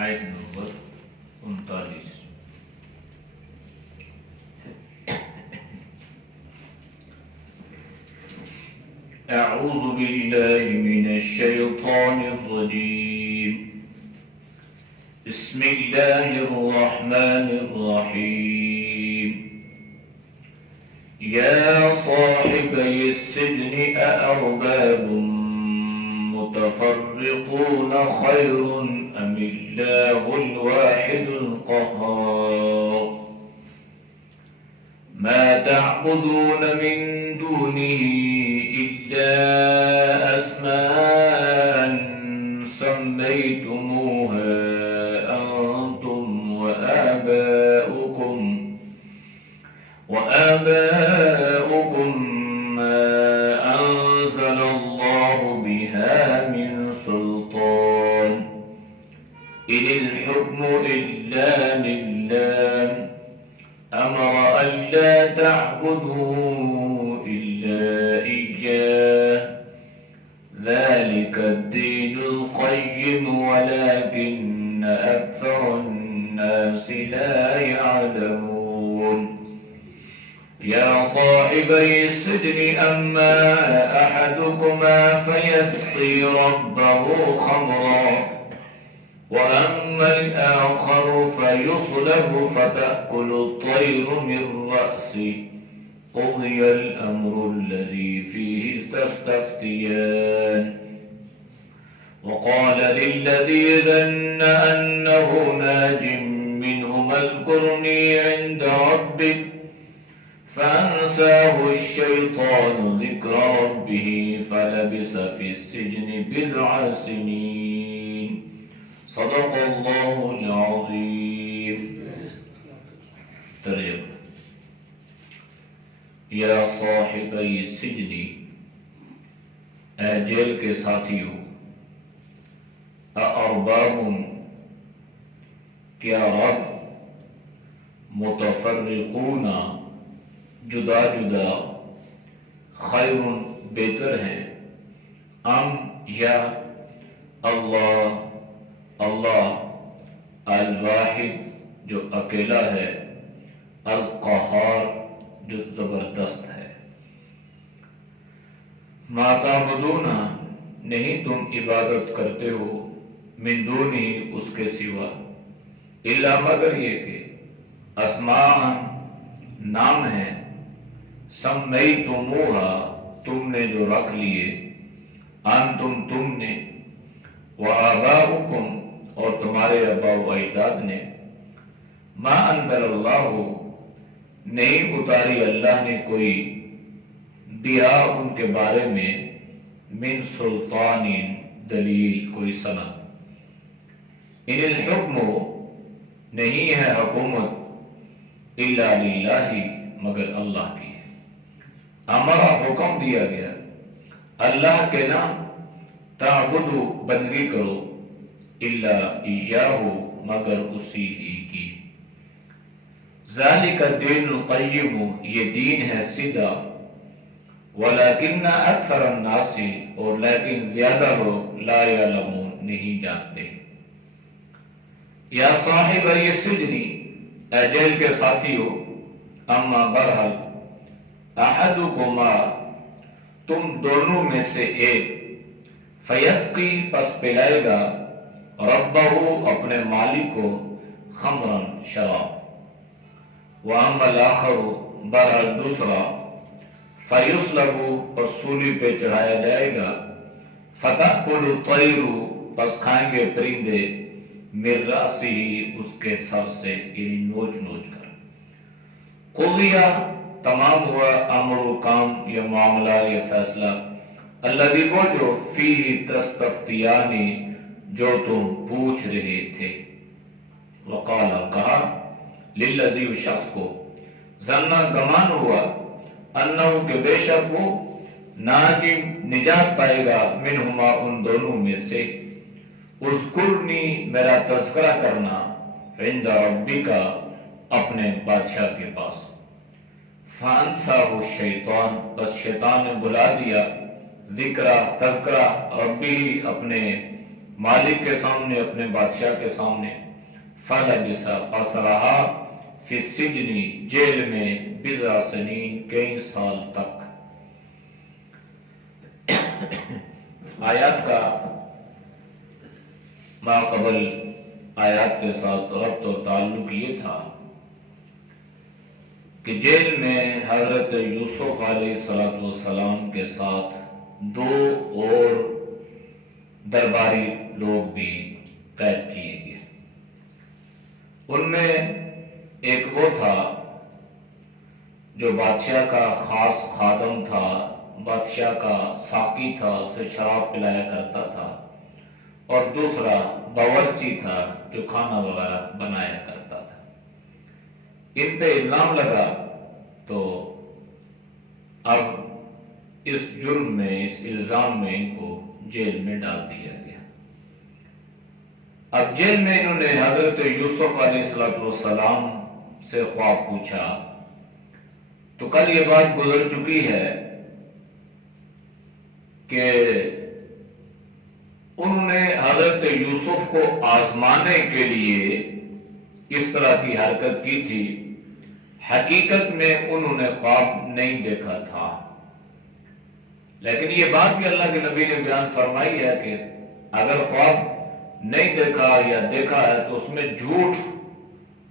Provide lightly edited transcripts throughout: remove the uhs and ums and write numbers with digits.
آیت نمبر 39۔ اعوذ باللہ من الشیطان الرجیم، بسم اللہ الرحمن الرحیم۔ یا صاحبی السجن أأرباب متفرقون خیر ام اللہ الواحد القہار، ما تعبدون من دونه إلا أسماء سميتموها أنتم وآباؤكم ما أنزل الله بها من سلطان، إن الحكم إلا لله أمر ألا تعبدوا إلا إياه، ذلك الدين القيم ولكن أكثر الناس لا يعلمون۔ يا صاحبي السجن أما أحدكما فيسقي ربه خمرا وأما الآخر فيصلب فتأكل الطير من رأسه، قضي الأمر الذي فيه تستفتيان، وقال للذي ظن أنه ناج منهما اذكرني عند ربك فأنساه الشيطان ذكر ربه فلبث في السجن بضع سنين، صدق اللہ العظیم۔ ترجمہ: یا صاحبی السجن، اے جیل کے ساتھیوں، اارباب، کیا رب، متفرقون، جدا جدا، خیر، بہتر ہیں، ام، یا، اللہ الواحد، جو اکیلا ہے، القہار، جو زبردست ہے۔ ما تعبدون، نہیں تم عبادت کرتے ہو، من دونہ، اس کے سوا، الا، مگر یہ کہ اسماء، نام ہے، سمیتموہا، تم نے جو رکھ لیے، انتم، تم نے، وآباؤکم، اور تمہارے آباء و اجداد نے، ما انزل اللہ، نہیں اتاری اللہ نے کوئی، بہا، ان کے بارے میں، من سلطان، دلیل، کوئی سند، ان الحکم، نہیں ہے حکومت، الا للہ، مگر اللہ کی ہے، ہمارا حکم دیا گیا، اللہ کے نام، تعبدو، بندگی کرو، الا ایاہ، مگر اسی ہی کی، ذالک الدین القیم، یہ دین ہے سیدھا، ولیکن اکثر الناس، اور لیکن زیادہ لوگ، لا یعلمون، نہیں جانتے۔ یا صاحب السجن، اے جیل کے ساتھیو، اما برحال، احدکما، تم دونوں میں سے ایک، فیسقی، پس پلائے گا، ربہ، اپنے مالک کو، خمرن، شراب، واما الاخر، برحال دوسرا، فیصلب، پس سولی پہ چڑھایا جائے گا، فتأکل الطیر، پس کھائیں گے پرندے، من رأسہ، اس کے سر سے، یعنی نوچ نوچ کر، قضیہ، تمام ہوا، امر، کام یا معاملہ یا فیصلہ، الذی، وہ جو، فیہ تستفتیانی، جو تم پوچھ رہے تھے، وقال، کہا، للذی، شخص کو، ظن، گمان ہوا، انہو، کہ بے شک وہ، ناجم، نجات پائے گا، منہما، ان دونوں میں سے، اذکرنی، میرا تذکرہ کرنا، عند ربک، اپنے بادشاہ کے پاس، فانساہ الشیطان، بس شیطان نے بلا دیا، ذکرہ، تذکرہ، ربی، اپنے مالک کے سامنے، اپنے بادشاہ کے سامنے. فلبث، پس رہا، فی السجن، جیل میں، بضع سنین، کئی سال تک. آیات کا ما قبل آیات کے ساتھ ربط و تعلق یہ تھا کہ جیل میں حضرت یوسف علیہ السلام کے ساتھ دو اور درباری لوگ بھی قید کیے گئے. ان میں ایک وہ تھا جو بادشاہ کا خاص خادم تھا، بادشاہ کا ساقی تھا، اسے شراب پلایا کرتا تھا، اور دوسرا باورچی تھا جو کھانا وغیرہ بنایا کرتا تھا. ان پہ الزام لگا تو اب اس جرم میں، اس الزام میں ان کو جیل میں ڈال دیا گیا. اب جیل میں انہوں نے حضرت یوسف علیہ السلام سے خواب پوچھا. تو کل یہ بات گزر چکی ہے کہ انہوں نے حضرت یوسف کو آزمانے کے لیے اس طرح کی حرکت کی تھی. حقیقت میں انہوں نے خواب نہیں دیکھا تھا، لیکن یہ بات بھی اللہ کے نبی نے بیان فرمائی ہے کہ اگر خواب نہیں دیکھا یا دیکھا ہے تو اس میں جھوٹ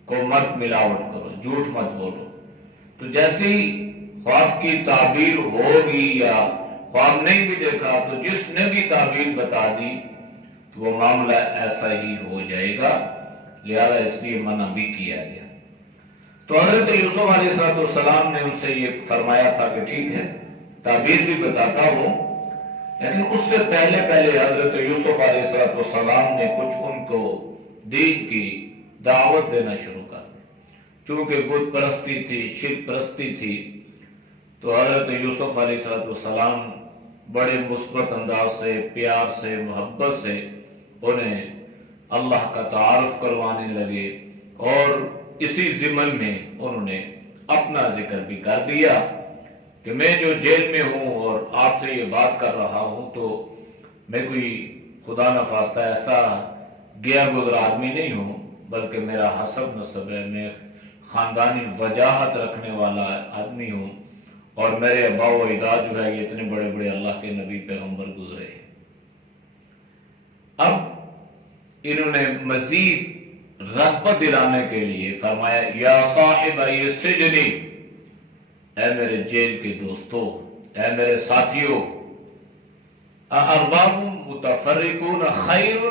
کو مت ملاوٹ کرو، جھوٹ مت بولو. تو جیسے ہی خواب کی تعبیر ہوگی یا خواب نہیں بھی دیکھا تو جس نے بھی تعبیر بتا دی تو وہ معاملہ ایسا ہی ہو جائے گا، لہذا اس لیے منع بھی کیا گیا. تو حضرت یوسف علیہ السلام نے ان سے یہ فرمایا تھا کہ ٹھیک ہے تعبیر بھی بتاتا ہوں، لیکن اس سے پہلے حضرت یوسف علیہ السلام نے کچھ ان کو دین کی دعوت دینا شروع کر دی. چونکہ بت پرستی تھی، شرک پرستی تھی، تو حضرت یوسف علیہ السلام بڑے مثبت انداز سے، پیار سے، محبت سے انہیں اللہ کا تعارف کروانے لگے، اور اسی ضمن میں انہوں نے اپنا ذکر بھی کر دیا کہ میں جو جیل میں ہوں اور آپ سے یہ بات کر رہا ہوں تو میں کوئی خدا نخواستہ ایسا گیا گزرا آدمی نہیں ہوں، بلکہ میرا حسب نسب ہے، میں خاندانی وجاہت رکھنے والا آدمی ہوں، اور میرے ابا و اجداد جو ہے یہ اتنے بڑے بڑے اللہ کے نبی پیغمبر گزرے ہیں. اب انہوں نے مزید رغبت دلانے کے لیے فرمایا یا صاحب السجن، اے میرے جیل کے دوستو، اے میرے ساتھیو، اارباب متفرقون خیر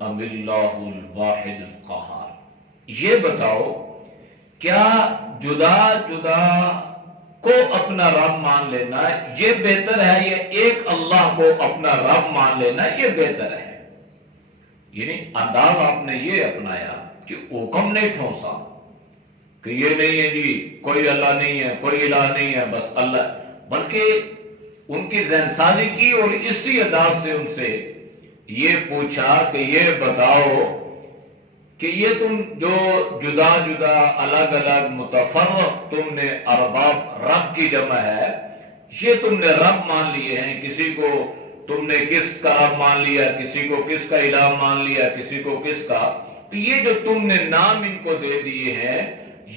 ام اللہ الواحد القہار، یہ بتاؤ کیا جدا جدا کو اپنا رب مان لینا یہ بہتر ہے یا ایک اللہ کو اپنا رب مان لینا یہ بہتر ہے؟ یعنی انداز آپ نے یہ اپنایا کہ حکم نہیں ٹھونسا کہ یہ نہیں ہے جی کوئی اللہ نہیں ہے، کوئی الہ نہیں ہے، بس اللہ، بلکہ ان کی ذہن سازی کی اور اسی انداز سے ان سے یہ پوچھا کہ یہ بتاؤ کہ یہ تم جو جدا جدا الگ الگ متفرق تم نے ارباب، رب کی جمع ہے، یہ تم نے رب مان لیے ہیں، کسی کو تم نے کس کا رب مان لیا، کسی کو کس کا الہ مان لیا، کسی کو کس کا، تو یہ جو تم نے نام ان کو دے دیے ہیں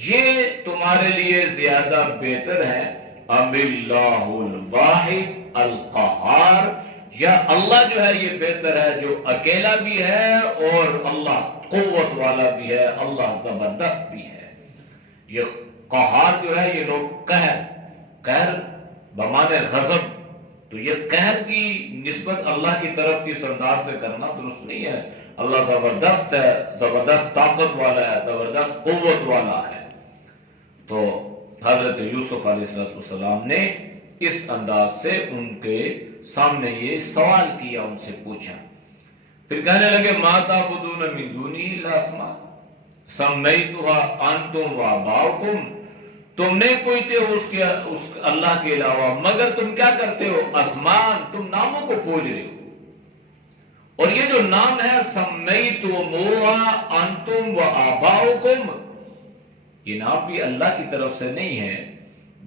یہ تمہارے لیے زیادہ بہتر ہے ام اللہ الواحد القہار، یا اللہ جو ہے یہ بہتر ہے جو اکیلا بھی ہے اور اللہ قوت والا بھی ہے، اللہ زبردست بھی ہے. یہ قہار جو ہے یہ لوگ قہر بمانے غضب، تو یہ قہر کی نسبت اللہ کی طرف اس انداز سے کرنا درست نہیں ہے. اللہ زبردست ہے، زبردست طاقت والا ہے، زبردست قوت والا ہے. تو حضرت یوسف علیہ السلام نے اس انداز سے ان کے سامنے یہ سوال کیا، ان سے پوچھا. پھر کہنے لگے ما تعبدون من دونہ الا اسماء سمیتها انتم وآباؤکم، تم نہیں پوچھتے اس اللہ کے علاوہ مگر تم کیا کرتے ہو، اسمان، تم ناموں کو پوج رہے ہو. اور یہ جو نام ہے سمیتموها انتم وآباؤکم، یہ نام بھی اللہ کی طرف سے نہیں ہے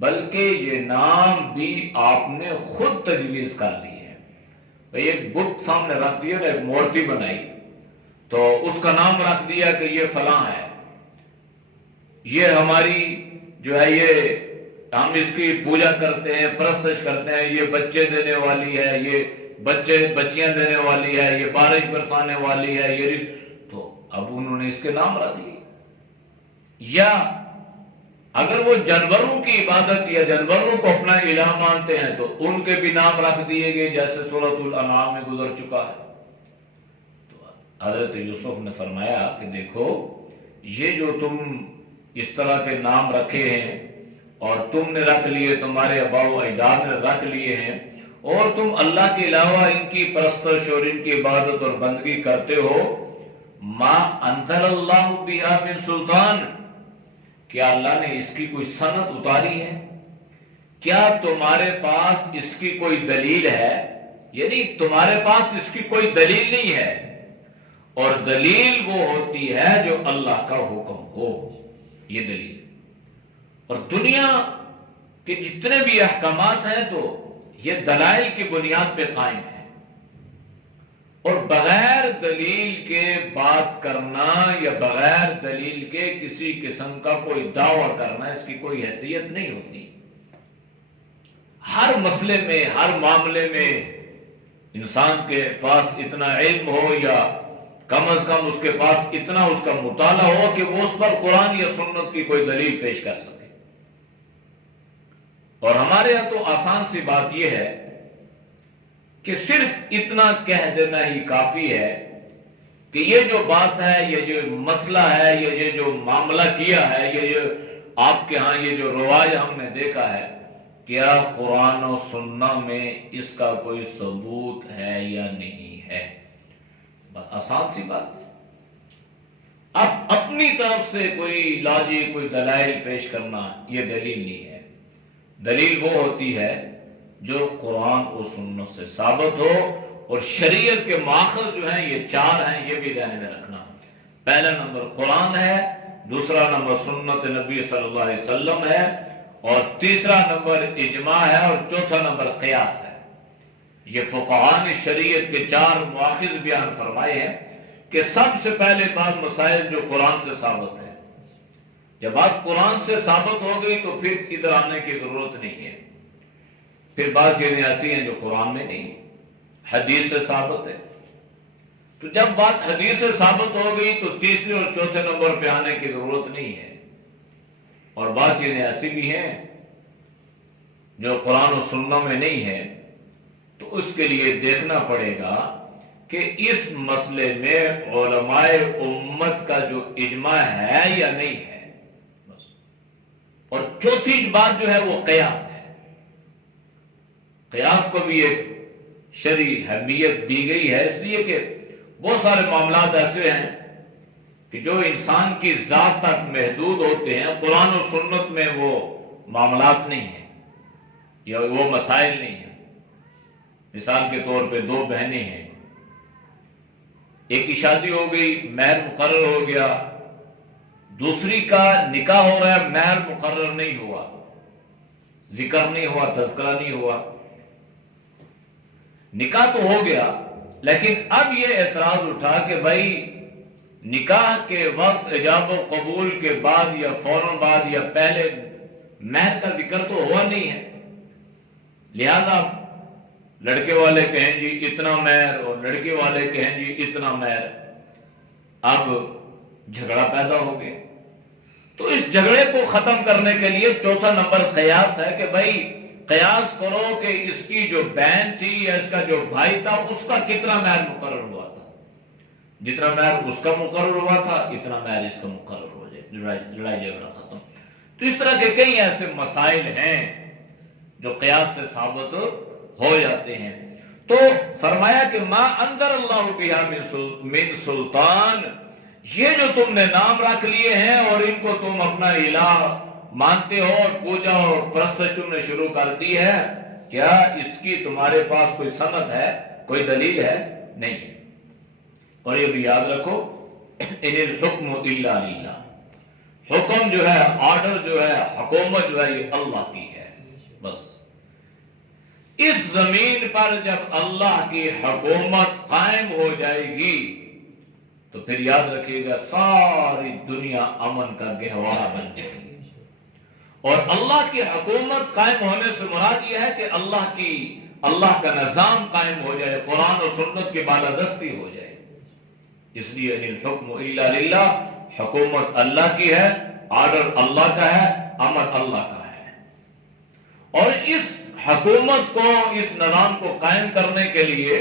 بلکہ یہ نام بھی آپ نے خود تجویز کر لی ہے. بھئی ایک بت سامنے رکھ دیا نا، ایک مورتی بنائی تو اس کا نام رکھ دیا کہ یہ فلاں ہے، یہ ہماری جو ہے، یہ ہم اس کی پوجا کرتے ہیں، پرستش کرتے ہیں، یہ بچے دینے والی ہے، یہ بچیاں دینے والی ہے، یہ بارش برسانے والی ہے، یہ تو اب انہوں نے اس کے نام رکھ لیے۔ یا اگر وہ جانوروں کی عبادت یا جانوروں کو اپنا الہ مانتے ہیں تو ان کے بھی نام رکھ دیے گئے، جیسے سورۃ الانعام میں گزر چکا ہے۔ تو حضرت یوسف نے فرمایا کہ دیکھو، یہ جو تم اس طرح کے نام رکھے ہیں اور تم نے رکھ لیے، تمہارے آباء و اجداد نے رکھ لیے ہیں، اور تم اللہ کے علاوہ ان کی پرستش اور ان کی عبادت اور بندگی کرتے ہو، ما انزل اللہ بہا من سلطان، کیا اللہ نے اس کی کوئی سند اتاری ہے؟ کیا تمہارے پاس اس کی کوئی دلیل ہے؟ یعنی تمہارے پاس اس کی کوئی دلیل نہیں ہے، اور دلیل وہ ہوتی ہے جو اللہ کا حکم ہو، یہ دلیل۔ اور دنیا کے جتنے بھی احکامات ہیں تو یہ دلائل کی بنیاد پہ قائم ہے، اور بغیر دلیل کے بات کرنا یا بغیر دلیل کے کسی قسم کا کوئی دعویٰ کرنا، اس کی کوئی حیثیت نہیں ہوتی۔ ہر مسئلے میں، ہر معاملے میں انسان کے پاس اتنا علم ہو، یا کم از کم اس کے پاس اتنا اس کا مطالعہ ہو کہ وہ اس پر قرآن یا سنت کی کوئی دلیل پیش کر سکے۔ اور ہمارے یہاں تو آسان سی بات یہ ہے کہ صرف اتنا کہہ دینا ہی کافی ہے کہ یہ جو بات ہے، یہ جو مسئلہ ہے، یہ جو معاملہ کیا ہے، یہ جو آپ کے ہاں یہ جو رواج ہم نے دیکھا ہے، کیا قرآن و سنت میں اس کا کوئی ثبوت ہے یا نہیں ہے؟ بس آسان سی بات ہے۔ اب اپنی طرف سے کوئی لاجک، کوئی دلائل پیش کرنا، یہ دلیل نہیں ہے۔ دلیل وہ ہوتی ہے جو قرآن و سنت سے ثابت ہو، اور شریعت کے ماخذ جو ہیں یہ چار ہیں، یہ بھی ذہن میں رکھنا۔ پہلا نمبر قرآن ہے، دوسرا نمبر سنت نبی صلی اللہ علیہ وسلم ہے، اور تیسرا نمبر اجماع ہے، اور چوتھا نمبر قیاس ہے۔ یہ فقہاء نے شریعت کے چار مواخذ بیان فرمائے ہیں کہ سب سے پہلے بات مسائل جو قرآن سے ثابت ہے۔ جب بات قرآن سے ثابت ہو گئی تو پھر ادھر آنے کی ضرورت نہیں ہے۔ پھر بات چیزیں ایسی ہیں جو قرآن میں نہیں، حدیث سے ثابت ہے۔ تو جب بات حدیث سے ثابت ہو گئی تو تیسرے اور چوتھے نمبر پہ آنے کی ضرورت نہیں ہے۔ اور بات چیزیں ایسی بھی ہیں جو قرآن و سنت میں نہیں ہے، تو اس کے لیے دیکھنا پڑے گا کہ اس مسئلے میں علماء امت کا جو اجماع ہے یا نہیں ہے۔ اور چوتھی بات جو ہے وہ قیاس ہے۔ قیاس کو بھی ایک شرعی اہمیت دی گئی ہے، اس لیے کہ بہت سارے معاملات ایسے ہیں کہ جو انسان کی ذات تک محدود ہوتے ہیں، قرآن و سنت میں وہ معاملات نہیں ہیں یا وہ مسائل نہیں ہیں۔ مثال کے طور پہ دو بہنیں ہیں، ایک کی شادی ہو گئی، مہر مقرر ہو گیا، دوسری کا نکاح ہو رہا ہے، مہر مقرر نہیں ہوا، ذکر نہیں ہوا، تذکرہ نہیں ہوا۔ نکاح تو ہو گیا، لیکن اب یہ اعتراض اٹھا کہ بھائی نکاح کے وقت ایجاب و قبول کے بعد یا فوراً بعد یا پہلے مہر کا ذکر تو ہوا نہیں ہے، لہذا لڑکے والے کہیں جی اتنا مہر اور لڑکی والے کہیں جی اتنا مہر۔ اب جھگڑا پیدا ہو گیا، تو اس جھگڑے کو ختم کرنے کے لیے چوتھا نمبر قیاس ہے کہ بھائی قیاس کرو کہ اس کی جو بہن تھی یا اس کا جو بھائی تھا اس کا کتنا مہر مقرر ہوا تھا، جتنا مہر اس کا مقرر ہوا تھا اتنا مہر اس کا مقرر ہو جائے، لڑائی جھگڑا ختم۔ تو اس طرح کے کئی ایسے مسائل ہیں جو قیاس سے ثابت ہو جاتے ہیں۔ تو فرمایا کہ ما انزل اللہ بہا من سلطان، یہ جو تم نے نام رکھ لیے ہیں اور ان کو تم اپنا الہ مانتے ہو اور پوجا اور پرستش تم نے شروع کر دی ہے، کیا اس کی تمہارے پاس کوئی سند ہے، کوئی دلیل ہے؟ نہیں۔ اور یہ بھی یاد رکھو، ان الحکم الا للہ، حکم جو ہے، آرڈر جو ہے، حکومت جو ہے، یہ اللہ کی ہے بس۔ اس زمین پر جب اللہ کی حکومت قائم ہو جائے گی تو پھر یاد رکھیے گا ساری دنیا امن کا گہوارہ بن جائے گی. اور اللہ کی حکومت قائم ہونے سے مراد یہ ہے کہ اللہ کا نظام قائم ہو جائے، قرآن و سنت کی بالادستی ہو جائے. اس لیے ان الحکم الا للہ، حکومت اللہ کی ہے، آرڈر اللہ کا ہے، امر اللہ کا ہے. اور اس حکومت کو، اس نظام کو قائم کرنے کے لیے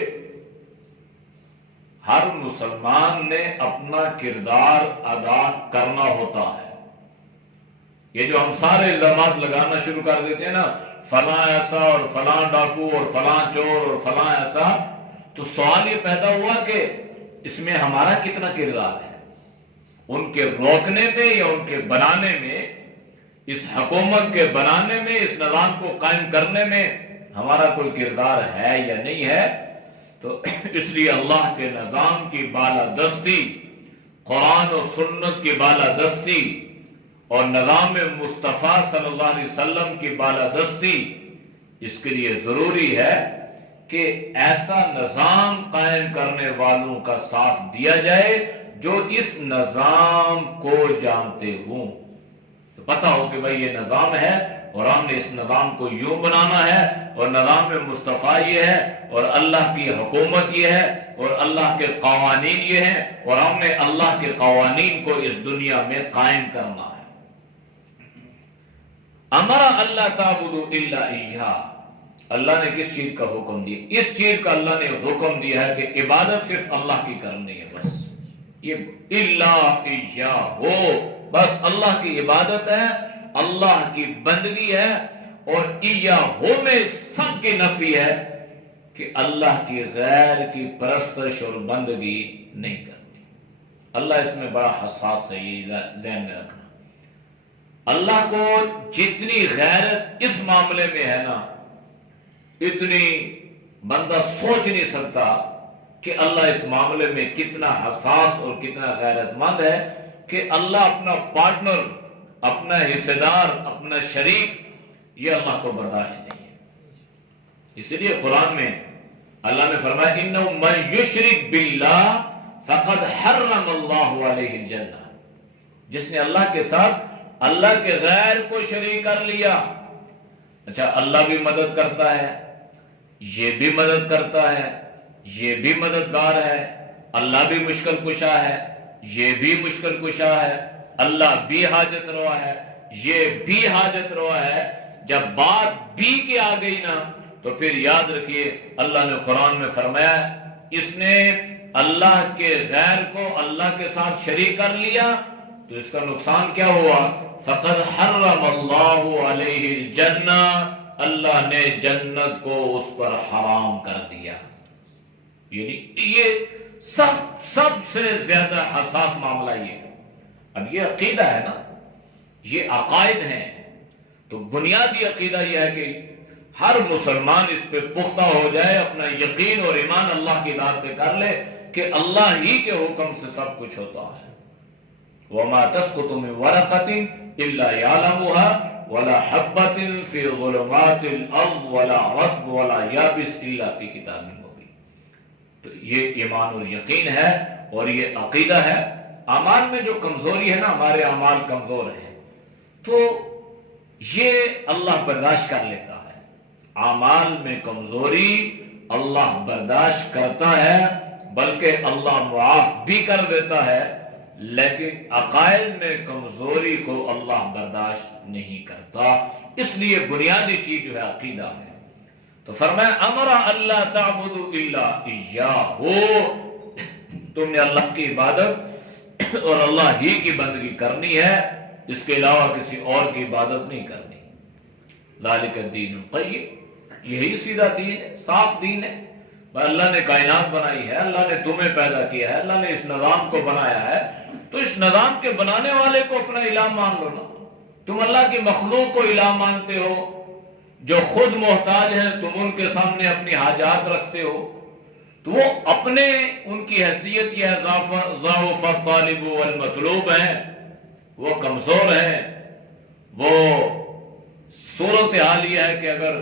ہر مسلمان نے اپنا کردار ادا کرنا ہوتا ہے. یہ جو ہم سارے الزامات لگانا شروع کر دیتے ہیں نا، فلاں ایسا اور فلاں ڈاکو اور فلاں چور اور فلاں ایسا، تو سوال یہ پیدا ہوا کہ اس میں ہمارا کتنا کردار ہے؟ ان کے روکنے میں یا ان کے بنانے میں، اس حکومت کے بنانے میں، اس نظام کو قائم کرنے میں ہمارا کوئی کردار ہے یا نہیں ہے؟ تو اس لیے اللہ کے نظام کی بالادستی، قرآن و سنت کی بالادستی اور نظام مصطفیٰ صلی اللہ علیہ وسلم کی بالادستی، اس کے لیے ضروری ہے کہ ایسا نظام قائم کرنے والوں کا ساتھ دیا جائے جو اس نظام کو جانتے ہوں. تو پتہ ہو کہ بھائی یہ نظام ہے اور ہم نے اس نظام کو یوں بنانا ہے، اور نظام مصطفیٰ یہ ہے، اور اللہ کی حکومت یہ ہے، اور اللہ کے قوانین یہ ہیں، اور ہم نے اللہ کے قوانین کو اس دنیا میں قائم کرنا ہے. امر اللہ تعبدوا الا ایہ، اللہ نے کس چیز کا حکم دیا؟ اس چیز کا اللہ نے حکم دیا ہے کہ عبادت صرف اللہ کی کرنی ہے. بس یہ الا ایہ ہو، بس اللہ کی عبادت ہے، اللہ کی بندگی ہے. اور ایہو میں سب کی نفی ہے کہ اللہ کی غیر کی پرستش اور بندگی نہیں کرنی. اللہ اس میں بڑا حساس ہے، یہ ذہن میں رکھنا. اللہ کو جتنی غیرت اس معاملے میں ہے نا، اتنی بندہ سوچ نہیں سکتا کہ اللہ اس معاملے میں کتنا حساس اور کتنا غیرت مند ہے کہ اللہ اپنا پارٹنر، اپنا حصے دار، اپنا شریک، یہ اللہ کو برداشت نہیں ہے. اس لیے قرآن میں اللہ نے فرمایا اِنَّهُ مَن يُشْرِكْ بِاللَّهِ فَقَدْ حَرَّمَ اللَّهُ عَلَيْهِ الْجَنَّةَ، جس نے اللہ کے ساتھ اللہ کے غیر کو شریک کر لیا. اچھا، اللہ بھی مدد کرتا ہے، یہ بھی مدد کرتا ہے، یہ بھی مددگار ہے، اللہ بھی مشکل کشا ہے، یہ بھی مشکل کشا ہے، اللہ بھی حاجت روا ہے، یہ بھی حاجت روا ہے. جب بات بھی کی آ گئی نا، تو پھر یاد رکھیے اللہ نے قرآن میں فرمایا اس نے اللہ کے غیر کو اللہ کے ساتھ شریک کر لیا تو اس کا نقصان کیا ہوا؟ فَقَدْ حَرَّمَ اللَّهُ عَلَيْهِ الْجَنَّةَ، اللہ نے جنت کو اس پر حرام کر دیا. یعنی یہ سب سے زیادہ حساس معاملہ یہ ہے. اب یہ عقیدہ ہے نا، یہ عقائد ہیں، تو بنیادی عقیدہ یہ ہے کہ ہر مسلمان اس پہ پختہ ہو جائے، اپنا یقین اور ایمان اللہ کی ذات پہ کر لے کہ اللہ ہی کے حکم سے سب کچھ ہوتا ہے. وَمَا تَسْقُطُ مِن وَرَقَةٍ إِلَّا يَعْلَمُهَا وَلَا حَبَّةٍ فِي ظُلُمَاتِ الْأَرْضِ وَلَا رَطْبٍ وَلَا يَابِسٍ إِلَّا فِي كِتَابٍ مُبِينٍ. تو یہ ایمان اور یقین ہے اور یہ عقیدہ ہے. اعمال میں جو کمزوری ہے نا، ہمارے اعمال کمزور ہیں، تو یہ اللہ برداشت کر لیتا ہے. اعمال میں کمزوری اللہ برداشت کرتا ہے، بلکہ اللہ معاف بھی کر دیتا ہے، لیکن عقائد میں کمزوری کو اللہ برداشت نہیں کرتا. اس لیے بنیادی چیز جو ہے عقیدہ ہے. تو فرمایا امر اللہ تعبدوا الا ایاہ، تم نے اللہ کی عبادت اور اللہ ہی کی بندگی کرنی ہے، اس کے علاوہ کسی اور کی عبادت نہیں کرنی. ذالک الدین القیم، یہی سیدھا دین ہے، صاف دین ہے. اللہ نے کائنات بنائی ہے، اللہ نے تمہیں پیدا کیا ہے، اللہ نے اس نظام کو بنایا ہے، تو اس نظام کے بنانے والے کو اپنا الہ مان لو نا. تم اللہ کی مخلوق کو الہ مانتے ہو، جو خود محتاج ہیں، تم ان کے سامنے اپنی حاجات رکھتے ہو، تو وہ اپنے ان کی حیثیت یہ ضعف الطالب والمطلوب ہیں، وہ کمزور ہیں. وہ صورتحال یہ ہے کہ اگر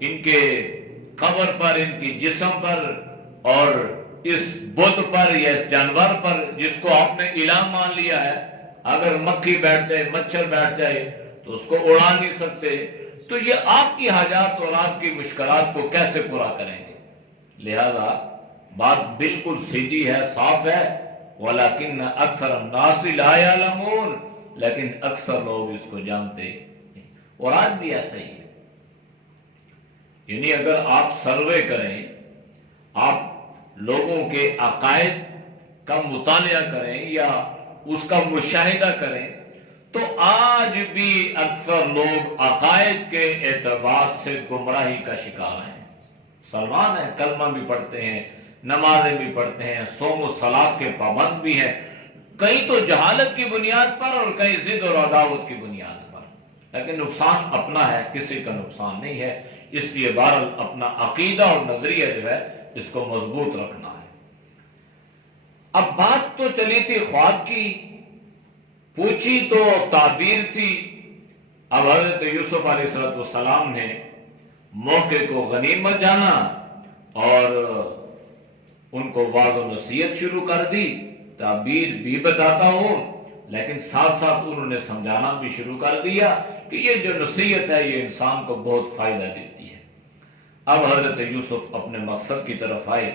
ان کے قبر پر، ان کی جسم پر اور اس بت پر یا اس جانور پر جس کو آپ نے الہ مان لیا ہے، اگر مکھی بیٹھ جائے، مچھر بیٹھ جائے تو اس کو اڑا نہیں سکتے، تو یہ آپ کی حاجات اور آپ کی مشکلات کو کیسے پورا کریں گے؟ لہذا بات بالکل سیدھی ہے، صاف ہے، وَلَكِنَّ أَكْثَرَ النَّاسِ لَا يَعْلَمُونَ، لیکن اکثر لوگ اس کو جانتے ہیں۔ اور آج بھی ایسا ہی ہے، یعنی اگر آپ سروے کریں، آپ لوگوں کے عقائد کا مطالعہ کریں یا اس کا مشاہدہ کریں، تو آج بھی اکثر لوگ عقائد کے اعتبار سے گمراہی کا شکار ہیں۔ مسلمان ہیں، کلمہ بھی پڑھتے ہیں، نمازیں بھی پڑھتے ہیں، صوم و صلاۃ کے پابند بھی ہیں، کئی تو جہالت کی بنیاد پر اور کئی ضد اور عداوت کی بنیاد پر، لیکن نقصان اپنا ہے، کسی کا نقصان نہیں ہے۔ اس لیے بہرحال اپنا عقیدہ اور نظریہ جو ہے اس کو مضبوط رکھنا ہے۔ اب بات تو چلی تھی خواب کی، پوچھی تو تعبیر تھی۔ اب حضرت یوسف علیہ السلام نے موقع کو غنیمت جانا اور ان کو وعظ و نصیحت شروع کر دی۔ تعبیر بھی بتاتا ہوں، لیکن ساتھ ساتھ انہوں نے سمجھانا بھی شروع کر دیا کہ یہ جو نصیحت ہے یہ انسان کو بہت فائدہ دیتی ہے۔ اب حضرت یوسف اپنے مقصد کی طرف آئے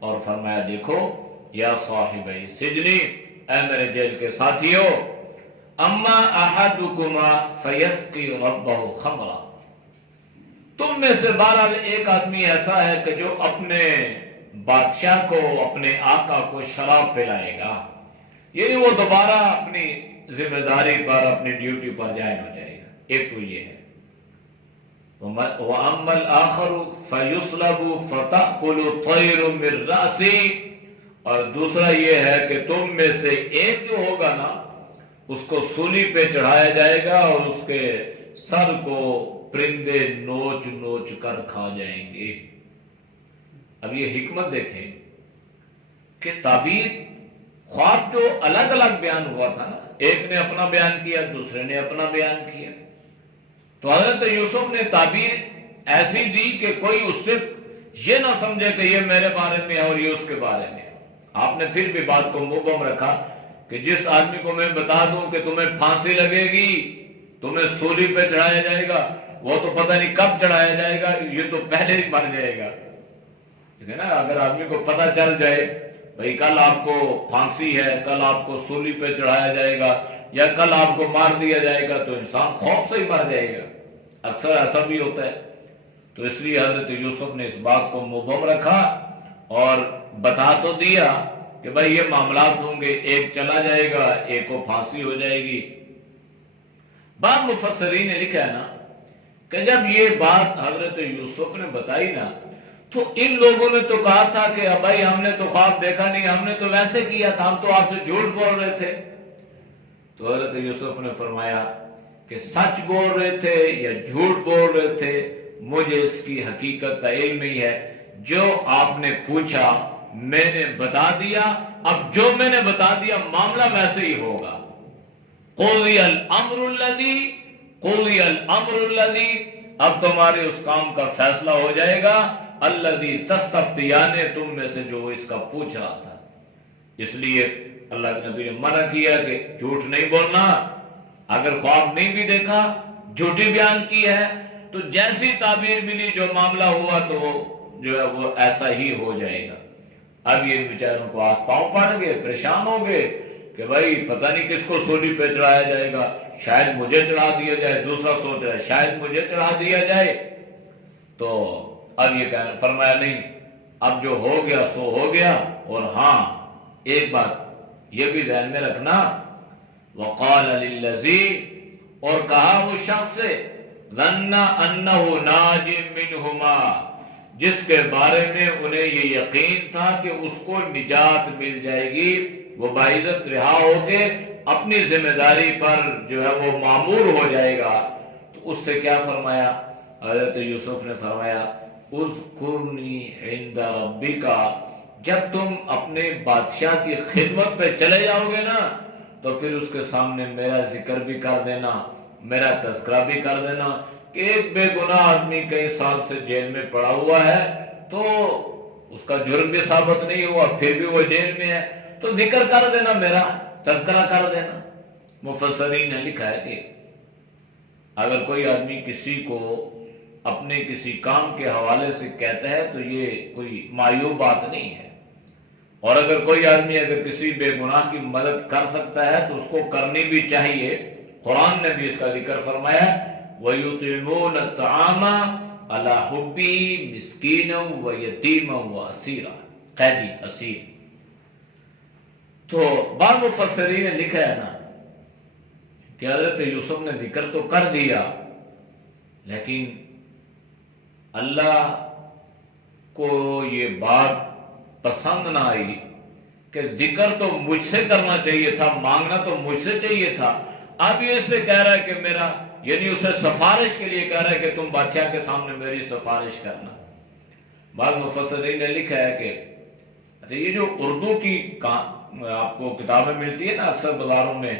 اور فرمایا، دیکھو یا صاحب سجنی، اے میرے جیل کے ساتھیو، اما احدکما فیسقی ربہ خمرا، تم میں سے بہرحال ایک آدمی ایسا ہے کہ جو اپنے بادشاہ کو، اپنے آقا کو شراب پلائے گا، یعنی وہ دوبارہ اپنی ذمہ داری پر، اپنی ڈیوٹی پر جائن ہو جائے گا۔ ایک تو یہ ہے، وَأَمَّا الْآخَرُ فَيُصْلَبُ فَتَأْكُلُ الطَّيْرُ مِنْ رَأْسِهِ، اور دوسرا یہ ہے کہ تم میں سے ایک جو ہوگا نا، اس کو سولی پہ چڑھایا جائے گا اور اس کے سر کو پرندے نوچ نوچ کر کھا جائیں گے۔ اب یہ حکمت دیکھیں کہ تعبیر، خواب جو الگ الگ بیان ہوا تھا نا، ایک نے اپنا بیان کیا، دوسرے نے اپنا بیان کیا، تو حضرت یوسف نے تعبیر ایسی دی کہ کوئی اس سے یہ نہ سمجھے کہ یہ میرے بارے میں ہے اور یہ اس کے بارے میں۔ آپ نے پھر بھی بات کو مبہم رکھا کہ جس آدمی کو میں بتا دوں کہ تمہیں پھانسی لگے گی، تمہیں سولی پہ چڑھایا جائے گا، وہ تو پتہ نہیں کب چڑھایا جائے گا، یہ تو پہلے ہی مر جائے گا، ٹھیک ہے نا۔ اگر آدمی کو پتہ چل جائے بھئی کل آپ کو پھانسی ہے، کل آپ کو سولی پہ چڑھایا جائے گا یا کل آپ کو مار دیا جائے گا، تو انسان خوف سے ہی مر جائے گا۔ اکثر ایسا بھی ہوتا ہے۔ تو اس لیے حضرت یوسف نے اس بات کو مبہم رکھا اور بتا تو دیا کہ بھائی یہ معاملات ہوں گے، ایک چلا جائے گا، ایک کو پھانسی ہو جائے گی۔ بعض مفسرین نے لکھا ہے نا کہ جب یہ بات حضرت یوسف نے بتائی نا، تو ان لوگوں نے تو کہا تھا کہ بھائی ہم نے تو خواب دیکھا نہیں، ہم نے تو ویسے کیا تھا، ہم تو آپ سے جھوٹ بول رہے تھے۔ تو حضرت یوسف نے فرمایا کہ سچ بول رہے تھے یا جھوٹ بول رہے تھے، مجھے اس کی حقیقت کا علم ہی ہے۔ جو آپ نے پوچھا میں نے بتا دیا، اب جو میں نے بتا دیا معاملہ ویسے ہی ہوگا۔ قضی الامر الذی، اب تمہارے اس کام کا فیصلہ ہو جائے گا، الذی تستفتیان، تم میں سے جو اس کا پوچھ رہا تھا۔ اس لیے اللہ کے نبی نے منع کیا کہ جھوٹ نہیں بولنا، اگر خواب نہیں بھی دیکھا، جھوٹی بیان کی ہے، تو جیسی تعبیر ملی، جو معاملہ ہوا تو جو ہے وہ ایسا ہی ہو جائے گا۔ اب یہ بیچاروں کو ہاتھ پاؤں پڑ گئے، پریشان ہو گئے کہ بھائی پتہ نہیں کس کو سولی پہ چڑھایا جائے گا، شاید مجھے چڑھا دیا جائے، دوسرا سوچ رہا ہے شاید مجھے چڑھا دیا جائے۔ تو اب یہ فرمایا نہیں، اب جو ہو گیا سو ہو گیا۔ اور ہاں ایک بات یہ بھی ذہن میں رکھنا، وقال للذی، اور کہا وہ شخص سے، ظن انہ ناج منہما، جس کے بارے میں انہیں یہ یقین تھا کہ اس کو نجات مل جائے گی، وہ باعزت رہا ہو کے اپنی ذمہ داری پر جو ہے وہ مامور ہو جائے گا۔ تو اس سے کیا فرمایا؟ حضرت یوسف نے فرمایا، اذکرنی عند ربک، جب تم اپنے بادشاہ کی خدمت پہ چلے جاؤ گے نا، تو پھر اس کے سامنے میرا ذکر بھی کر دینا، میرا تذکرہ بھی کر دینا، کہ ایک بے گناہ آدمی کئی سال سے جیل میں پڑا ہوا ہے تو اس کا جرم بھی ثابت نہیں ہوا، پھر بھی وہ جیل میں ہے، تو ذکر کر دینا، میرا تذکرہ کر دینا۔ مفسرین نے لکھا ہے کہ اگر کوئی آدمی کسی کو اپنے کسی کام کے حوالے سے کہتا ہے تو یہ کوئی معیوب بات نہیں ہے، اور اگر کوئی آدمی اگر کسی بے گناہ کی مدد کر سکتا ہے تو اس کو کرنی بھی چاہیے۔ قرآن نے بھی اس کا ذکر فرمایا، وَيُطْعِمُونَ الطَّعَامَ عَلَى حُبِّهِ مِسْكِينًا وَيَتِيمًا وَأَسِيرًا، قیدی، اسیر۔ تو بعض مفسرین نے لکھا ہے نا کہ حضرت یوسف نے ذکر تو کر دیا، لیکن اللہ کو یہ بات پسند نہ آئی کہ ذکر تو مجھ سے کرنا چاہیے تھا، مانگنا تو مجھ سے چاہیے تھا، اب یہ اس سے کہہ رہا ہے کہ میرا، یعنی اسے سفارش کے لیے کہہ رہا ہے کہ تم بادشاہ کے سامنے میری سفارش کرنا۔ بعض مفسرین نے لکھا ہے کہ اچھا یہ جو اردو کی آپ کو کتابیں ملتی ہیں نا اکثر بازاروں میں،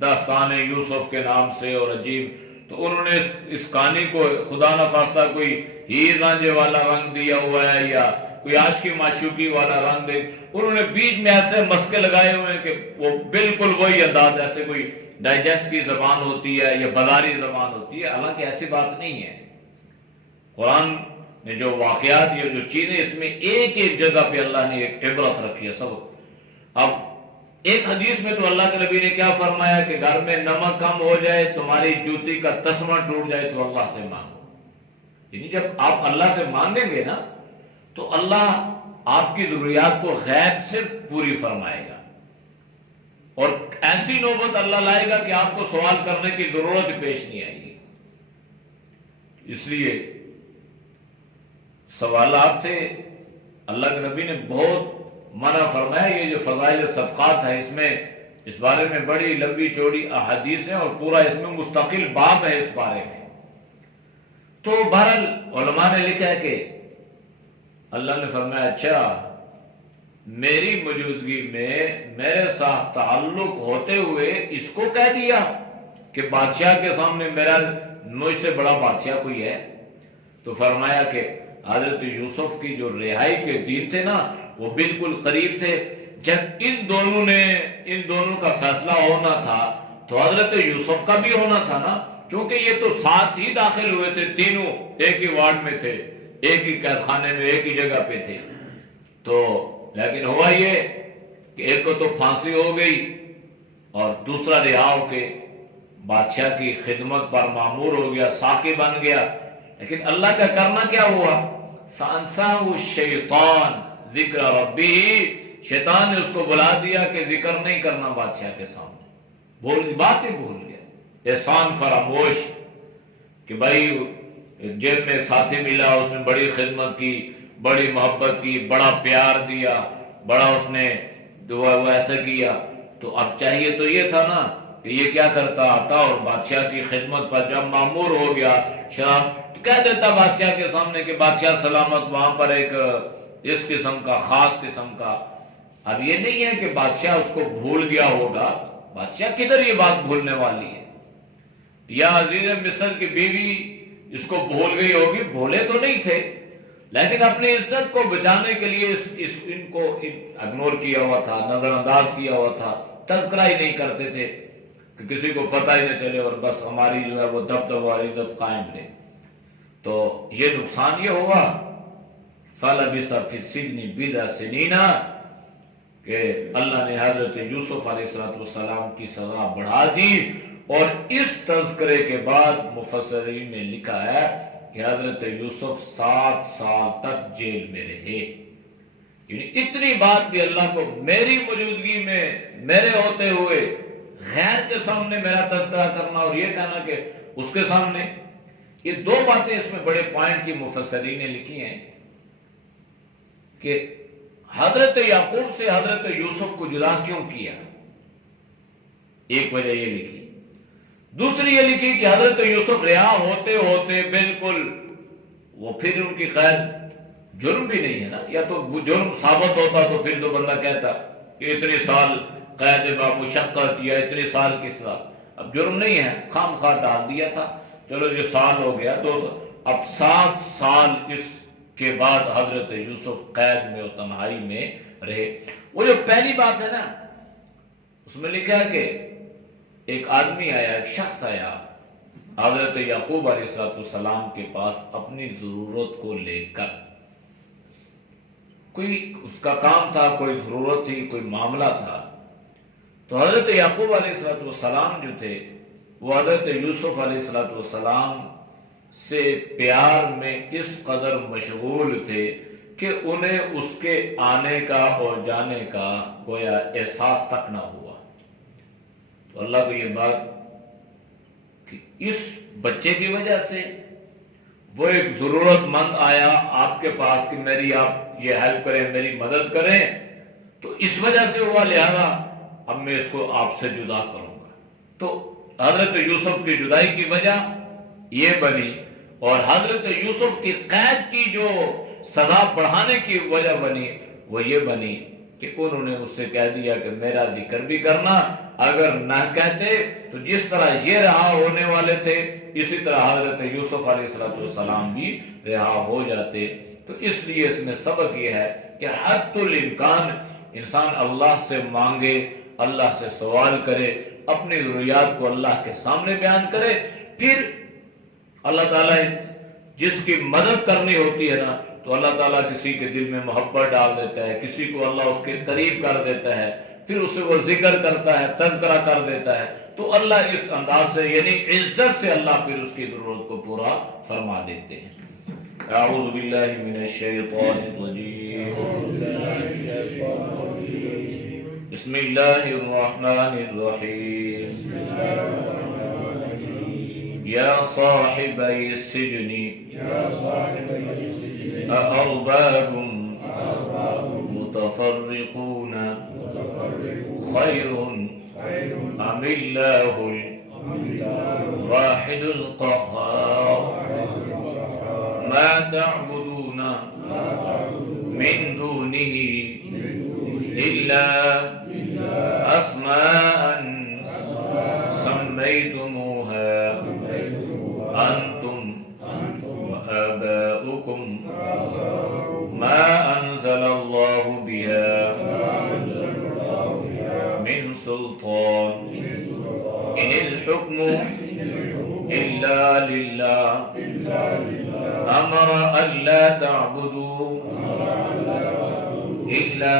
داستان یوسف کے نام سے اور عجیب، تو انہوں نے اس کہانی کو خدا نخواستہ کوئی ہیر رانجھے والا رنگ دیا ہوا ہے یا کوئی عاشقی معشوقی والا رنگ دے، انہوں نے بیچ میں ایسے مسکے لگائے ہوئے ہیں کہ وہ بالکل وہی انداز، ایسے کوئی ڈائجسٹ کی زبان ہوتی ہے یا بازاری زبان ہوتی ہے، حالانکہ ایسی بات نہیں ہے۔ قرآن میں جو واقعات، یہ جو چیزیں، اس میں ایک ایک جگہ پہ اللہ نے ایک عبرت رکھی ہے سب۔ اب ایک حدیث میں تو اللہ کے نبی نے کیا فرمایا کہ گھر میں نمک کم ہو جائے، تمہاری جوتی کا تسمہ ٹوٹ جائے تو اللہ سے مانگو، یعنی جب آپ اللہ سے مانگیں گے نا تو اللہ آپ کی ضروریات کو غیب سے پوری فرمائے گا، اور ایسی نوبت اللہ لائے گا کہ آپ کو سوال کرنے کی ضرورت پیش نہیں آئے گی۔ اس لیے سوالات سے اللہ کے نبی نے بہت منع فرمایا۔ یہ جو فضائل صدقات ہے، اس میں اس بارے میں بڑی لمبی چوڑی احادیث ہیں اور پورا اس میں مستقل باب ہے اس بارے میں۔ تو بہرحال علماء نے لکھا ہے کہ اللہ نے فرمایا اچھا میری موجودگی میں میرے ساتھ تعلق ہوتے ہوئے اس کو کہہ دیا کہ بادشاہ کے سامنے میرا، مجھ سے بڑا بادشاہ کوئی ہے؟ تو فرمایا کہ حضرت یوسف کی جو رہائی کے دن تھے نا وہ بالکل قریب تھے۔ جب ان دونوں کا فیصلہ ہونا تھا تو حضرت یوسف کا بھی ہونا تھا نا، کیونکہ یہ تو ساتھ ہی داخل ہوئے تھے، تینوں ایک ہی وارڈ میں تھے، ایک ہی قید خانے میں، ایک ہی جگہ پہ تھے۔ تو لیکن ہوا یہ کہ ایک کو تو پھانسی ہو گئی اور دوسرا رہا ہو کے بادشاہ کی خدمت پر مامور ہو گیا، ساقی بن گیا۔ لیکن اللہ کا کرنا کیا ہوا؟ فَأَنْسَاهُ الشَّيْطَانُ ذِكْرَ رَبِّهِ، شیطان نے اس کو بلا دیا کہ ذکر نہیں کرنا بادشاہ کے سامنے، بات ہی بھول گیا، احسان فراموش کہ بھائی جیل میں ایک ساتھی ملا، اس نے بڑی خدمت کی، بڑی محبت کی، بڑا پیار دیا، بڑا اس نے ایسا کیا، تو اب چاہیے تو یہ تھا نا کہ یہ کیا کرتا، آتا اور بادشاہ کی خدمت پر جب مامور ہو گیا شراب تو کہہ دیتا بادشاہ کے سامنے کہ بادشاہ سلامت، وہاں پر ایک اس قسم کا خاص قسم کا۔ اب یہ نہیں ہے کہ بادشاہ اس کو بھول گیا ہوگا، بادشاہ کدھر یہ بات بھولنے والی ہے؟ یا عزیز مصر کی بیوی اس کو بھول گئی ہوگی، بھولے تو نہیں تھے، لیکن اپنی عزت کو بچانے کے لیے ان کو اگنور کیا ہوا تھا، نظر انداز کیا ہوا تھا، تذکرہ ہی نہیں کرتے تھے کہ کسی کو پتہ ہی نہ چلے اور بس ہماری جو ہے وہ دبدبہ اور عزت قائم رہے۔ تو یہ نقصان یہ ہوا فَلَبِثَ فِي السِّجْنِ بِضْعَ سِنِينَ کہ اللہ نے حضرت یوسف علیہ السلام کی سزا بڑھا دی، اور اس تذکرے کے بعد مفسرین نے لکھا ہے کہ حضرت یوسف 7 سال تک جیل میں رہے۔ یعنی اتنی بات بھی اللہ کو میری موجودگی میں، میرے ہوتے ہوئے غیر کے سامنے میرا تذکرہ کرنا اور یہ کہنا کہ اس کے سامنے، یہ دو باتیں اس میں بڑے پوائنٹ کی مفسرین نے لکھی ہیں کہ حضرت یعقوب سے حضرت یوسف کو جدا کیوں کیا، ایک وجہ یہ لکھی۔ دوسری یہ لکھی کہ حضرت یوسف رہا ہوتے ہوتے بالکل وہ پھر ان کی قید، جرم بھی نہیں ہے نا، یا تو جرم ثابت ہوتا تو پھر تو بندہ کہتا کہ اتنے سال قید با مشقت یا اتنے سال کس طرح، اب جرم نہیں ہے، خام خواہ ڈال دیا تھا۔ چلو یہ سال ہو گیا، اب 7 سال اس کے بعد حضرت یوسف قید میں اور تنہائی میں رہے۔ وہ جو پہلی بات ہے نا، اس میں لکھا ہے کہ ایک آدمی آیا، ایک شخص آیا حضرت یعقوب علیہ السلام کے پاس اپنی ضرورت کو لے کر۔ کوئی اس کا کام تھا، کوئی ضرورت تھی، کوئی معاملہ تھا۔ تو حضرت یعقوب علیہ السلام جو تھے وہ حضرت یوسف علیہ السلام سے پیار میں اس قدر مشغول تھے کہ انہیں اس کے آنے کا اور جانے کا گویا احساس تک نہ ہوا۔ تو اللہ کو یہ بات کہ اس بچے کی وجہ سے وہ ایک ضرورت مند آیا آپ کے پاس کہ میری آپ یہ ہیلپ کریں، میری مدد کریں، تو اس وجہ سے ہوا، لہذا اب میں اس کو آپ سے جدا کروں گا۔ تو حضرت یوسف کی جدائی کی وجہ یہ بنی، اور حضرت یوسف کی قید کی جو سزا بڑھانے کی وجہ بنی وہ یہ بنی کہ انہوں نے اس سے کہہ دیا کہ میرا ذکر بھی کرنا، اگر نہ کہتے تو جس طرح یہ رہا ہونے والے تھے اسی طرح حضرت یوسف علیہ السلام بھی رہا ہو جاتے۔ تو اس لیے اس میں سبق یہ ہے کہ حد الامکان انسان اللہ سے مانگے، اللہ سے سوال کرے، اپنی ضروریات کو اللہ کے سامنے بیان کرے، پھر اللہ تعالیٰ جس کی مدد کرنی ہوتی ہے نا تو اللہ تعالیٰ کسی کے دل میں محبت ڈال دیتا ہے، کسی کو اللہ اس کے قریب کر دیتا ہے، پھر اس سے وہ ذکر کرتا ہے، تذکرہ کر دیتا ہے، تو اللہ اس انداز سے یعنی عزت سے اللہ پھر اس کی ضرورت کو پورا فرما دیتے ہیں۔ اعوذ باللہ من الشیطان الرجیم، بسم اللہ الرحمن الرحیم، یا صاحبی السجن أأرباب متفرقون خير أم الله الواحد القهار ما تعبدون من دونه إلا أسماء سميتموها أنتم وآباؤكم ما أنزل الله بها من سلطان إن الحكم إلا لله أمر ألا تعبدوا إلا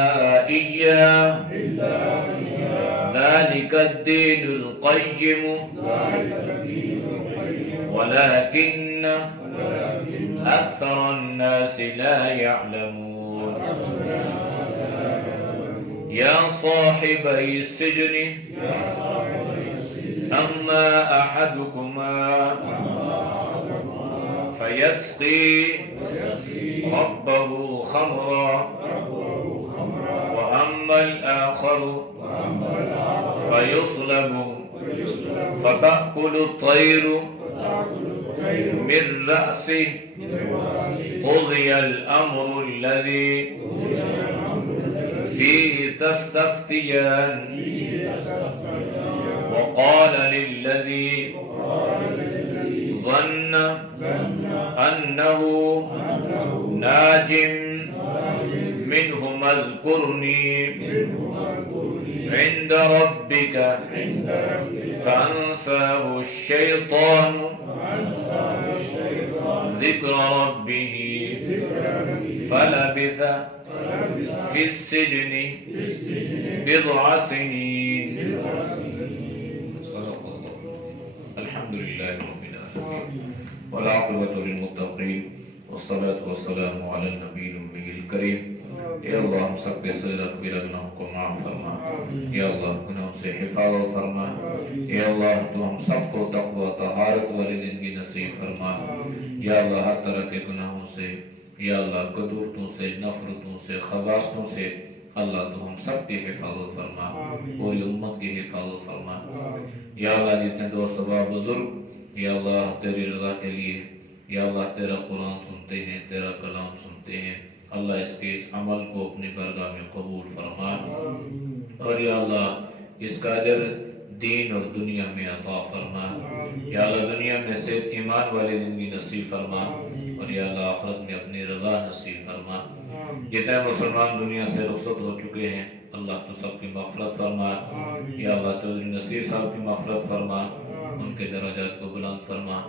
إياه ذلك الدين القيم ولكن أكثر الناس لا يعلمون يا صاحبي السجن أما أحدكما فيسقي ربه خمرا وأما الآخر فيصلب فتأكل الطير من رأسه قضي الأمر الذي فيه تستفتيان وقال للذي ظن أنه ناج منهما اذكرني عند ربك فأنساه الشيطان ذكر ربه فلبث في السجن بضع سنين صدق الله الحمد لله رب العالمين والعاقبة للمتقين والصلاة والسلام على النبي الأمي الكريم یا اللہ ہم سب کے صغیر کبیرہ گناہوں کو معاف فرما، یا اللہ گناہوں سے حفاظت فرما، یا اللہ تو ہم سب کو تقوی طہارت والی زندگی نصیب فرما، یا اللہ ہر طرح کے گناہوں سے، یا اللہ قدورتوں سے، نفرتوں سے، خباثتوں سے اللہ تو ہم سب کی حفاظت فرما، پوری امت کی حفاظت فرما، یا اللہ جتنے دوست و بزرگ یا اللہ تیری رضا کے لیے یا اللہ تیرا قرآن سنتے ہیں، تیرا کلام سنتے ہیں، اللہ اس کے اس عمل کو اپنی بارگاہ میں قبول فرما، اور یا اللہ اس کا اجر دین اور دنیا میں عطا فرما۔ یا اللہ دنیا میں صحت ایمان والی زندگی نصیب فرما، اور یا اللہ آخرت میں اپنی رضا نصیب فرما۔ جتنے مسلمان دنیا سے رخصت ہو چکے ہیں اللہ تو سب کی مغفرت فرما۔ یا اللہ چودھری نصیر صاحب کی مغفرت فرما، ان کے درجات کو بلند فرما۔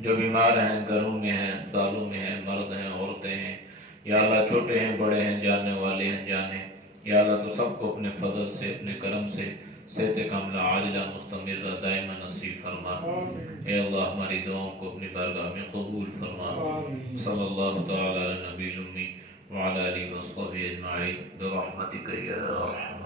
جو بیمار ہیں، گھروں میں ہیں، اسپتالوں میں ہیں، مرد ہیں، عورتیں ہیں، یا اللہ چھوٹے ہیں، بڑے ہیں، جاننے والے ہیں، جانے، یا اللہ تو سب کو اپنے فضل سے، اپنے کرم سے صحت کاملہ عاجلہ مستمرہ دائمہ نصیب فرما۔ اے اللہ ہماری دعاؤں کو اپنی بارگاہ میں قبول فرما۔ صلی اللہ تعالی علی نبی الامی وعلی آلہ وصحبہ اجمعین برحمتک یا ارحم